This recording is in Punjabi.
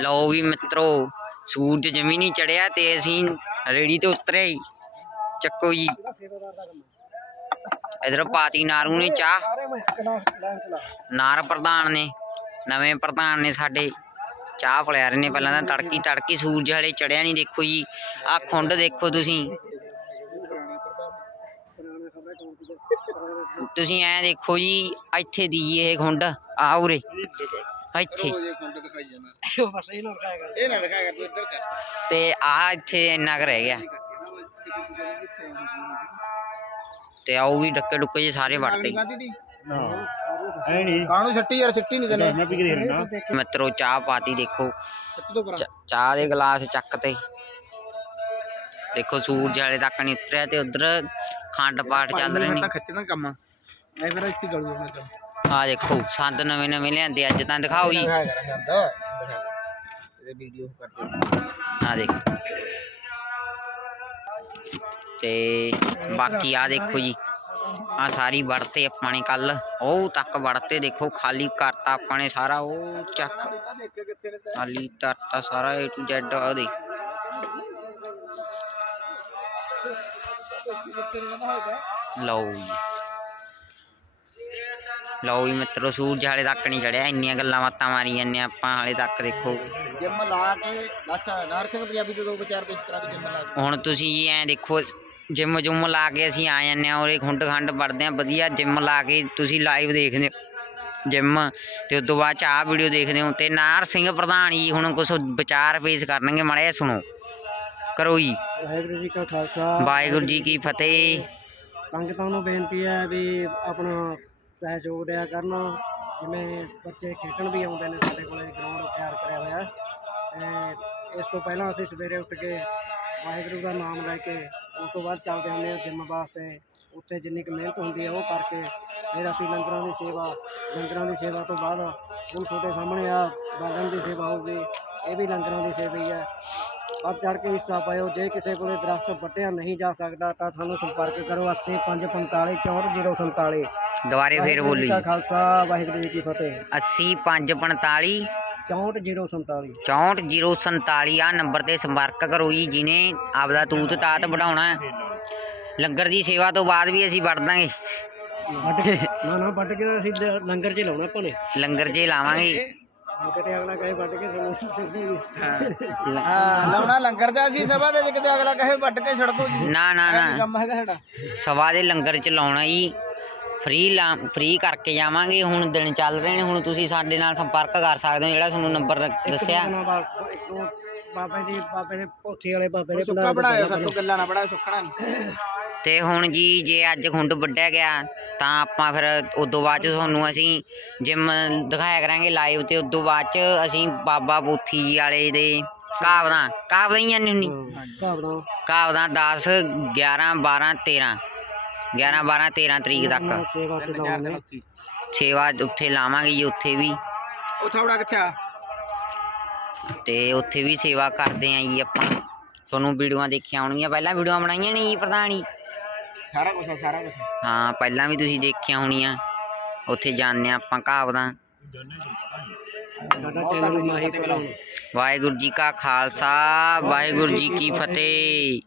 ਲਓ ਵੀ ਮਿੱਤਰੋ, ਸੂਰਜ ਜਮੀ ਨਹੀਂ ਚੜਿਆ ਤੇ ਅਸੀਂ ਰੇੜੀ ਤੇ ਉਤਰੇ ਹੀ। ਚੱਕੋ ਜੀ। ਇਧਰ ਪਾਤੀ ਨਾਰੂ ਨੇ ਚਾਹ। ਨਾਰ ਪ੍ਰਧਾਨ ਨੇ, ਨਵੇਂ ਪ੍ਰਧਾਨ ਨੇ ਸਾਡੇ। ਚਾਹ ਪਿਲਾ ਰਹੇ ਨੇ ਪਹਿਲਾਂ ਤਾਂ ਤੜਕੀ ਤੜਕੀ ਸੂਰਜ ਹਲੇ ਚੜਿਆ ਨਹੀਂ, ਦੇਖੋ ਜੀ। ਆਹ ਖੁੰਡ ਦੇਖੋ ਤੁਸੀਂ। ਤੁਸੀਂ ਐ ਦੇਖੋ ਜੀ, ਇੱਥੇ ਦੀ ਇਹ ਖੁੰਡ। ਆ ਉਰੇ। ਇੱਥੇ ਉਹ ਜੇ ਖੁੰਡ ਦਿਖਾਈ ਜਾਣਾ ਬਸ ਇਹ ਨਾ ਰਖਾਇਆ ਕਰ ਇਹ ਨਾ ਦਿਖਾਇਆ ਕਰ ਤੂੰ ਇੱਧਰ ਕਰ ਤੇ ਆ ਇੱਥੇ ਇੰਨਾ ਕੁ ਰਹਿ ਗਿਆ ਤੇ ਆਓ ਵੀ ਡੱਕੇ ਡੁੱਕੇ ਜੇ ਸਾਰੇ ਵੜਤੇ ਐ ਨਹੀਂ ਕਾਣੂ ਛੱਟੀ ਯਾਰ ਛੱਟੀ ਨਹੀਂ ਤੈਨੇ ਮੈਂ ਵੀ ਦੇਖ ਲੈਣਾ ਮਿੱਤਰੋ ਚਾਹ ਪਾਤੀ ਦੇਖੋ ਖਿੱਚ ਤੋਂ ਪਰਾਂ ਚ- ਚਾਹ ਦੇ ਗਲਾਸ ਚੱਕ ਤੇ ਦੇਖੋ ਸੂਰਜ ਵਾਲੇ ਤੱਕ ਨਹੀਂ ਉਤਰਿਆ ਤੇ ਉਧਰ ਖੰਡ ਪਾਠ ਚੱਲ ਰਹੇ ਨੇ ਖਿੱਚਦਾ ਕੰਮ ਮੈਂ ਫਿਰ ਇੱਥੇ ਗਲੂ ਮੈਂ ਕੰਮ ਆ ਦੇਖੋ ਸੰਦ ਨਵੇਂ ਨਵੇਂ ਲਿਆਂਦੇ ਅੱਜ ਤਾਂ ਦਿਖਾਓ ਜੀ। ਦਿਖਾਇਆ ਕਰ ਜਾਂਦਾ ਇਹ ਵੀਡੀਓ ਕਰਦੇ ਆ ਦੇਖ। ਤੇ ਬਾਕੀ ਆ ਦੇਖੋ ਜੀ ਆ ਸਾਰੀ ਵੜਤੇ ਆਪਾਂ ਨੇ ਕੱਲ ਉਹ ਤੱਕ ਵੜਤੇ ਦੇਖੋ ਖਾਲੀ ਕਰਤਾ ਆਪਾਂ ਨੇ ਸਾਰਾ ਉਹ ਚੱਕ। ਖਾਲੀ ਕਰਤਾ ਸਾਰਾ A to Z ਆ ਦੇ ਲਓ ਜੀ। ਲਓ ਜੀ ਮਿੱਤਰੋ ਸੂਰਜ ਹਾਲੇ ਤੱਕ ਨਹੀਂ ਚੜਿਆ। ਇੰਨੀਆਂ ਗੱਲਾਂ ਬਾਤਾਂ ਮਾਰੀ ਜਾਂਦੇ ਆਪਾਂ ਹਾਲੇ ਤੱਕ ਦੇਖੋ। ਜਿਮ ਲਾ ਕੇ ਦੱਸ ਨਰਸਿੰਗ ਪੰਜਾਬੀ ਦੇ ਦੋ ਵਿਚਾਰ ਪੇਸ਼ ਕਰਾ ਕੇ ਜਿਮ ਲਾ ਕੇ। ਹੁਣ ਤੁਸੀਂ ਜੀ ਐ ਦੇਖੋ ਜਿਮ ਜੁਮ ਲਾ ਕੇ ਅਸੀਂ ਆ ਜਾਂਦੇ ਆ ਔਰ ਖੁੰਡ ਖੰਡ ਵੜਦੇ ਆ ਵਧੀਆ ਜਿਮ ਲਾ ਕੇ ਤੁਸੀਂ ਲਾਈਵ ਦੇਖਦੇ ਹੋ। ਜਿਮ ਤੇ ਉਸ ਤੋਂ ਬਾਅਦ ਚ ਆਹ ਵੀਡੀਓ ਦੇਖਦੇ ਹੋ ਤੇ ਨਾਰ ਸਿੰਘ ਪ੍ਰਧਾਨ ਜੀ ਹੁਣ ਕੁਝ ਵਿਚਾਰ ਪੇਸ਼ ਕਰਨਗੇ ਮਾੜਾ ਜਿਹਾ ਸੁਣੋ। ਕਰੋ ਜੀ। ਵਾਹਿਗੁਰੂ ਜੀ ਕਾ ਖਾਲਸਾ। ਵਾਹਿਗੁਰੂ ਜੀ ਕੀ ਫਤਿਹ। ਸੰਗਤਾਂ ਨੂੰ ਬੇਨਤੀ ਹੈ ਵੀ ਆਪਣਾ ਸਹਿਯੋਗ ਦਿਆ ਕਰਨ, ਜਿਵੇਂ ਬੱਚੇ ਖੇਡਣ ਵੀ ਆਉਂਦੇ ਨੇ ਸਾਡੇ ਕੋਲੇ ਗਰਾਊਂਡ ਤਿਆਰ ਕਰਿਆ ਹੋਇਆ। ਤੇ ਇਸ ਤੋਂ ਪਹਿਲਾਂ ਅਸੀਂ ਸਵੇਰੇ ਉੱਠ ਕੇ ਵਾਹਿਗੁਰੂ ਦਾ ਨਾਮ ਲੈ ਕੇ ਉਸ ਤੋਂ ਬਾਅਦ ਚੱਲਦੇ ਹੁੰਦੇ ਹਾਂ ਜਿੰਮ ਵਾਸਤੇ। ਉੱਥੇ ਜਿੰਨੀ ਕੁ ਮਿਹਨਤ ਹੁੰਦੀ ਹੈ ਉਹ ਕਰਕੇ ਫਿਰ ਅਸੀਂ ਲੰਗਰਾਂ ਦੀ ਸੇਵਾ, ਲੰਗਰਾਂ ਦੀ ਸੇਵਾ ਤੋਂ ਬਾਅਦ ਹੁਣ ਤੁਹਾਡੇ ਸਾਹਮਣੇ ਆ ਬਾਗਨ ਦੀ ਸੇਵਾ ਹੋਊਗੀ, ਇਹ ਵੀ ਲੰਗਰਾਂ ਦੀ ਸੇਵਾ ਹੀ ਹੈ ਵੱਧ ਚੜ ਕੇ ਹਿੱਸਾ ਪਾਇਓ। ਜੇ ਕਿਸੇ ਕੋਲੇ ਦਰਖਤ ਵੱਢਿਆ ਨਹੀਂ ਜਾ ਸਕਦਾ ਤਾਂ ਸਾਨੂੰ ਸੰਪਰਕ ਕਰੋ। 80545 64047 ਦੁਬਾਰੇ ਫੇਰ ਬੋਲੋ ਜੀ ਖਾਲਸਾ ਵਾਹਿਗੁਰੂ ਜੀ ਕੀ ਫਤਿਹ। 80545 64047 64047 ਆ ਨੰਬਰ ਤੇ ਸੰਪਰਕ ਕਰੋ ਜੀ ਜਿਨੇ ਆਪਦਾ ਤੂਤ ਤਾਤ ਵਧਾਉਣਾ ਹੈ। ਲੰਗਰ ਦੀ ਸੇਵਾ ਤੋਂ ਬਾਅਦ ਵੀ ਅਸੀਂ ਵੜ ਦਾਂਗੇ। ਵੱਢ ਕੇ ਨਾ ਨਾ ਵੱਢ ਕੇ ਤਾਂ ਅਸੀਂ ਲ- ਲੰਗਰ 'ਚ ਹੀ ਲਾਉਣਾ ਆਪਾਂ ਨੇ। ਲੰਗਰ 'ਚ ਹੀ ਲਾਵਾਂਗੇ। ਕਿਤੇ ਅਗਲਾ ਕਹੇ ਵੱਢ ਕੇ ਸਾਨੂੰ ਲ- ਹਾਂ। ਲਾਉਣਾ ਲੰਗਰ ਜਾ ਸੀ ਸਭਾ ਦੇ ਜੇ ਕਿਤੇ ਅਗਲਾ ਕਹੇ ਵੱਟ ਕੇ ਛੱਡ ਦੋ ਜੀ। ਨਾ ਨਾ ਇਹ ਨਾ। ਕੰਮ ਹੈਗਾ ਸਾਡਾ। ਸਵਾ ਦੇ ਲੰਗਰ ਚ ਲਾਉਣਾ ਜੀ। ਫ੍ਰੀ ਲਾ ਫ੍ਰੀ ਕਰਕੇ ਜਾਵਾਂਗੇ। ਹੁਣ ਦਿਨ ਚੱਲ ਰਹੇ ਨੇ। ਹੁਣ ਤੁਸੀਂ ਸਾਡੇ ਨਾਲ ਸੰਪਰਕ ਕਰ ਸਕਦੇ ਹੋ ਜਿਹੜਾ ਤੁਹਾਨੂੰ ਨੰਬਰ ਦੱਸਿਆ। ਦਿਨਾਂ ਬਾਅਦ ਇੱਕ ਉਹ ਬਾਬੇ ਦੀ ਬਾਬੇ ਦੇ ਪੋਥੀ ਵਾਲੇ ਬਾਬੇ ਦੇ ਸੁੱਕਾ ਬਣਾਇਆ ਸਾਤੋਂ ਗੱਲਾਂ ਨਾ ਬਣਾਇਆ ਸੁੱਕਣਾ ਨਹੀਂ। ਤੇ ਹੁਣ ਜੀ ਜੇ ਅੱਜ ਖੁੰਡ ਵੱਢਿਆ ਗਿਆ ਤਾਂ ਆਪਾਂ ਫਿਰ ਉਦੋਂ ਬਾਅਦ ਚ ਤੁਹਾਨੂੰ ਅਸੀਂ ਜਿਮ ਦਿਖਾਇਆ ਕਰਾਂਗੇ ਲਾਈਵ ਤੇ ਉਦੋਂ ਬਾਅਦ ਚ ਅਸੀਂ ਬਾਬਾ ਬੋਥੀ ਜੀ ਵਾਲੇ ਦੇ ਕਾਵਦਾਂ ਕਾਵਦਾਂ ਹੀ ਜਾਂਦੀ ਹੁੰਦੀ? ਘਰ ਦਾ ਕਾਵਦਾਂ 10 11 12 13 11 12 13 ਤਰੀਕ ਤੱਕ। ਸੇਵਾ ਉੱਥੇ ਲਾਵਾਂਗੇ ਜੀ ਉੱਥੇ ਵੀ। ਉਹ ਥੋੜਾ ਕਿੱਥੇ ਆ? ਤੇ ਉੱਥੇ ਵੀ ਸੇਵਾ ਕਰਦੇ ਆਂ ਜੀ ਆਪਾਂ। ਤੁਹਾਨੂੰ ਵੀਡੀਓਆਂ ਦੇਖੀਆਂ ਹੋਣਗੀਆਂ। ਪਹਿਲਾਂ ਵੀਡੀਓਆਂ ਬਣਾਈਆਂ ਨੇ ਜੀ ਪ੍ਰਧਾਨ ਸਾਰਾ ਕੁਝ ਸਾਰਾ ਕੁਝ ਹਾਂ ਪਹਿਲਾਂ ਵੀ ਤੁਸੀਂ ਦੇਖੀਆਂ ਹੋਣੀਆਂ। ਉੱਥੇ ਜਾਂਦੇ ਹਾਂ ਆਪਾਂ ਘਾਵਦਾਂ ਸਾਡਾ ਚੈਨਲ ਮਾਹੀ ਭਲਾਉਣ ਵਾਹਿਗੁਰੂ ਜੀ ਕਾ ਖਾਲਸਾ ਵਾਹਿਗੁਰੂ ਜੀ ਕੀ ਫਤਿਹ।